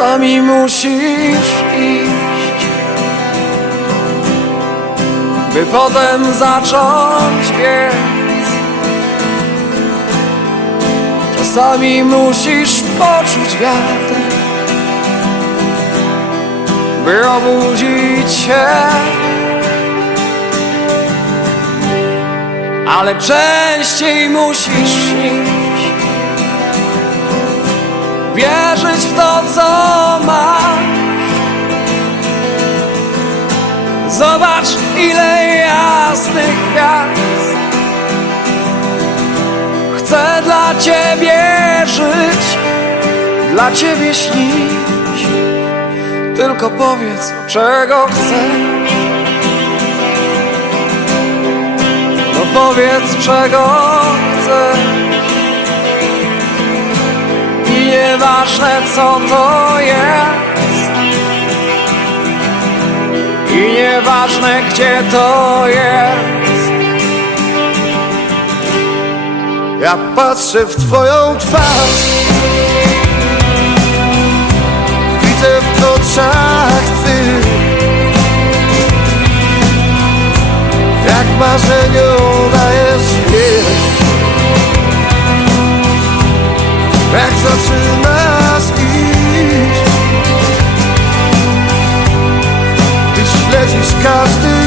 Czasami musisz iść. By potem zacząć biec. Czasami musisz poczuć wiatr By obudzić się. Ale częściej musisz śnić Wierzyć w to, co masz Zobacz, ile jasnych gwiazd Chcę dla Ciebie żyć Dla Ciebie śnić. Tylko powiedz, czego chcesz. No powiedz, czego chcesz nieważne co to jest. I nieważne gdzie to jest. Ja patrzę w twoją twarz. Widzę w oczach ty. Jak marzeniu nichts so Schönes gibt. Die Schlechtigkeit